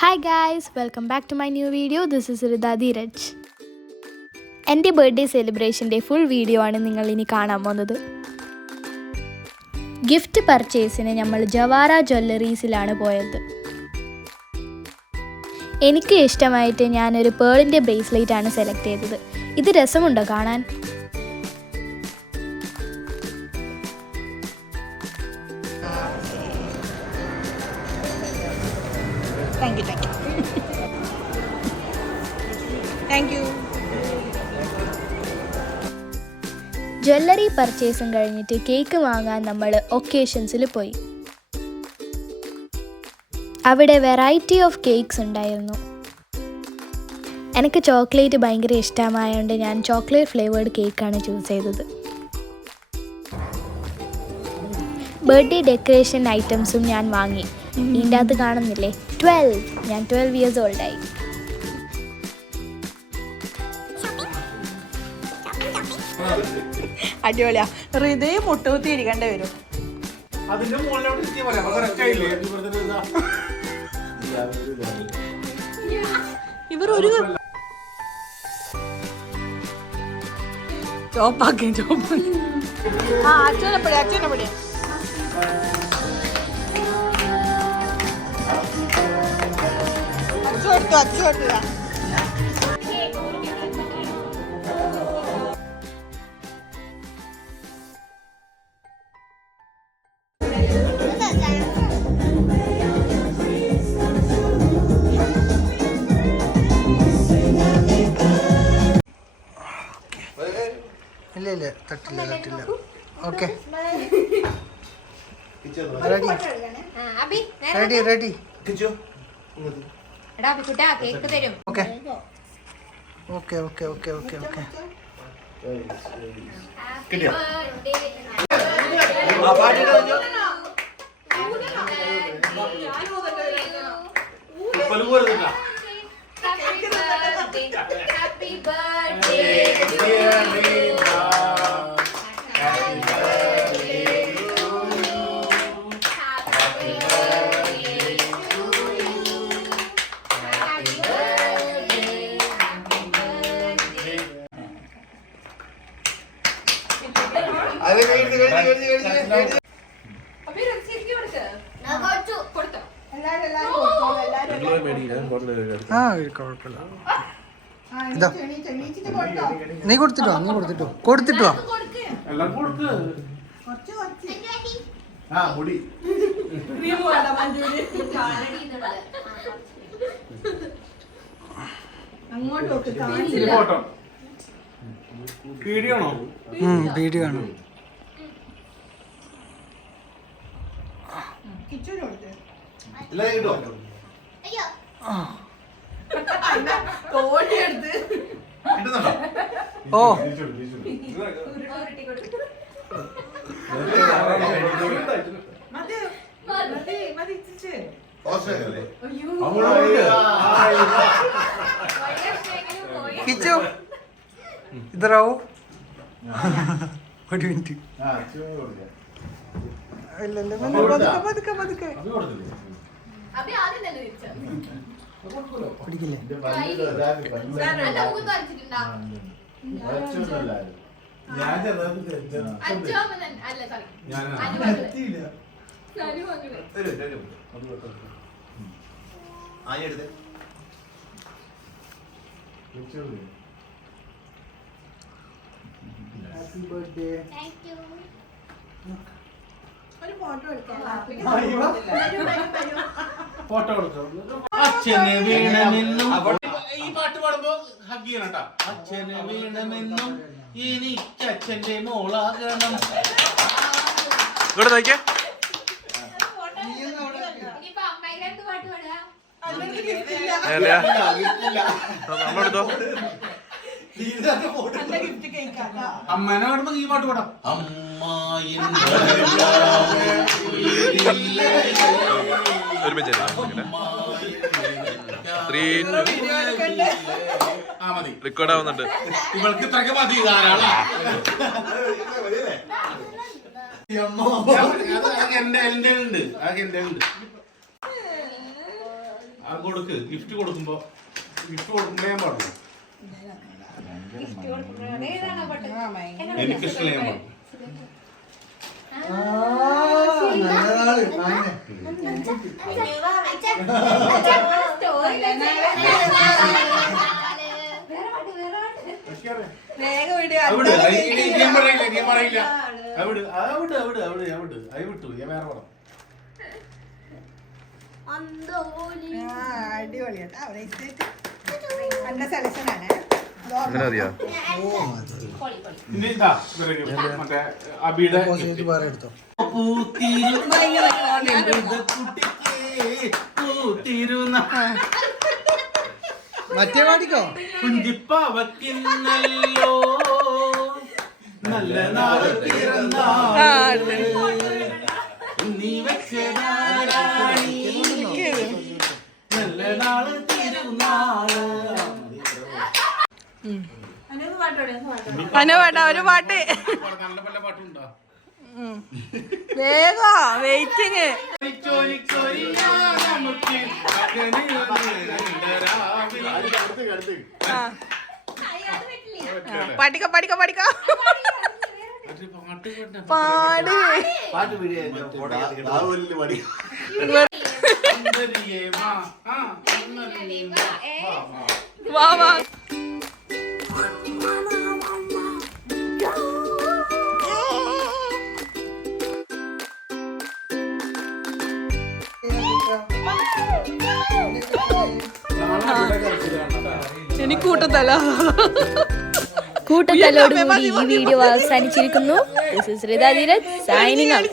Hi guys, welcome back to my new video. This is Rita Dheeraj. എൻ്റെ birthday സെലിബ്രേഷൻ്റെ full video ആണ് നിങ്ങൾ ഇനി കാണാൻ പോകുന്നത്. ഗിഫ്റ്റ് പർച്ചേസിന് നമ്മൾ ജവാറ ജ്വല്ലറീസിലാണ് പോയത്. എനിക്ക് ഇഷ്ടമായിട്ട് ഞാനൊരു പേളിൻ്റെ ബ്രേസ്ലെറ്റ് ആണ് സെലക്ട് ചെയ്തത്. ഇത് രസമുണ്ടോ കാണാൻ? Thank you. ജ്വല്ലറി പർച്ചേസും കഴിഞ്ഞിട്ട് കേക്ക് വാങ്ങാൻ നമ്മൾ ഒക്കേഷൻസിൽ പോയി. അവിടെ വെറൈറ്റി ഓഫ് കേക്ക്സ് ഉണ്ടായിരുന്നു. എനിക്ക് ചോക്ലേറ്റ് ഭയങ്കര ഇഷ്ടമായതുകൊണ്ട് ഞാൻ ചോക്ലേറ്റ് ഫ്ലേവേർഡ് കേക്കാണ് ചൂസ് ചെയ്തത്. ബർത്ത്ഡേ ഡെക്കറേഷൻ ഐറ്റംസും ഞാൻ വാങ്ങി. ഇതിൻ്റെ അകത്ത് കാണുന്നില്ലേ 12. ഞാൻ 12 ഇയേഴ്സ് ഓൾഡായി. അടിപൊളിയാ. ഹൃദയം മുട്ടുകുത്തി ഇരിക്കേണ്ടി വരും. ഇവർ ഒരു ചോപ്പാക്കി അച്ഛനെപ്പടി അച്ഛനെപ്പടി അച്ഛോട്ടു അച്ഛോട്ടില്ല. ഇല്ല തട്ടില്ല. Okay ready. ഓക്കെ. കുഴപ്പമില്ല. ഇതാ നീ കൊടുത്തിട്ടോ വീഡിയോ ആണ്. ഓ കിച്ചു ഇതറാവോ ഒരു മിനിറ്റ്. പതുക്കെ പിടിക്കില്ലേ? Happy birthday. ഫോട്ടോ എടുക്കാം. അച്ഛനെ വീണമെന്നും ഈ പാട്ട് പാടുമ്പോ ഹഗ് ചെയ്യണം കേട്ടോ. അച്ഛനെ വീണമെന്നും എനിക്ക് അച്ഛന്റെ മോളാകണം. ഇവിടെ നോക്കിയേ. നമ്മളെടുത്തോ. അമ്മേനെ പാടുമ്പോ ഈ പാട്ട് പാടാം. ഒരുമിച്ച് റെക്കോർഡ് ആവുന്നുണ്ട്. ഇവൾക്ക് ഇത്രയൊക്കെ മതി ധാരാളം. എന്റെ ഉണ്ട്. കൊടുക്ക് ഗിഫ്റ്റ് കൊടുക്കുമ്പോ ഞാൻ പാടുന്നു. എനിക്കിഷ്ടമുള്ള ഞാൻ പാടും. വേഗം വിട്. അവിടെ ഞാൻ പറയില്ല. അവിടെ വിട്ടു ഞാൻ വേറെ പറഞ്ഞു. അടിപൊളി കേട്ടോ. നല്ല സെലക്ഷൻ ആണ്. അങ്ങനെ മതിയോ? ഇനി ഇതാ മറ്റേ അബിയുടെ വേറെ എടുത്തോ. മറ്റേ പാടിക്കോ. കുഞ്ചിപ്പാവക്കിന്നല്ലോ നല്ല നാള് നീ വെച്ചതാരാണി നല്ല നാള് തിരുനാള്. അനുവേട്ടാ ഒരു പാട്ട് നല്ല പല പാട്ടുണ്ടോ? Virgo waiting. പഠിക്ക പഠിക്ക പഠിക്ക പാട്. വാ വാ. എനിക്ക് കൂട്ടത്തല്ല. കൂട്ടത്തലോടുകൂടി ഈ video അവസാനിച്ചിരിക്കുന്നു. This is Rida Dheeraj signing out.